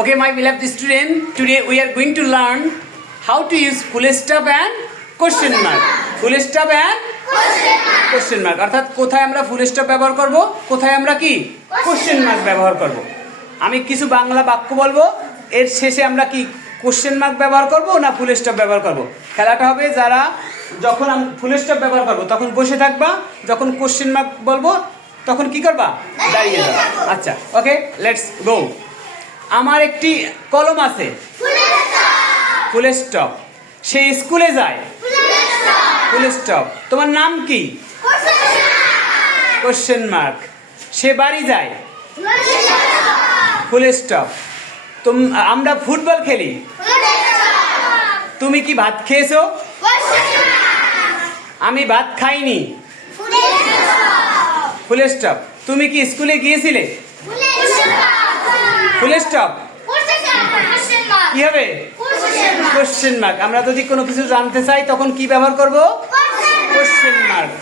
Okay, my beloved student, today we are going to learn how to use full stop and question mark. Full stop and question mark. অর্থাৎ কোথায় আমরা full stop ব্যবহার করব, কোথায় আমরা কি question mark ব্যবহার করব। আমি কিছু বাংলা বাক্য বলবো, এর শেষে আমরা কি কোশ্চেন মার্ক ব্যবহার করব না ফুল স্টপ ব্যবহার করব। খেলাটা হবে যারা যখন আমি ফুল স্টপ ব্যবহার করব তখন বসে থাকবা, যখন কোশ্চেন মার্ক বলবো তখন কি করবা, দাঁড়িয়ে যাবা। আচ্ছা, ওকে, লেটস গো। আমার একটি কলম আছে, ফুল স্টপ। সে স্কুলে যায়, ফুল স্টপ। তোমার নাম কি, কোশ্চেন মার্ক। সে বাড়ি যায়, ফুল স্টপ। আমরা ফুটবল খেলি। তুমি কি ভাত খেয়েছো, আমি ভাত খাইনি, ফুল স্টপ। তুমি কি স্কুলে গিয়েছিলে, ফুল স্টপ। কি হবে, কোশ্চেন মার্ক। আমরা যদি কোনো কিছু জানতে চাই তখন কি ব্যবহার করব, কোশ্চেন মার্ক।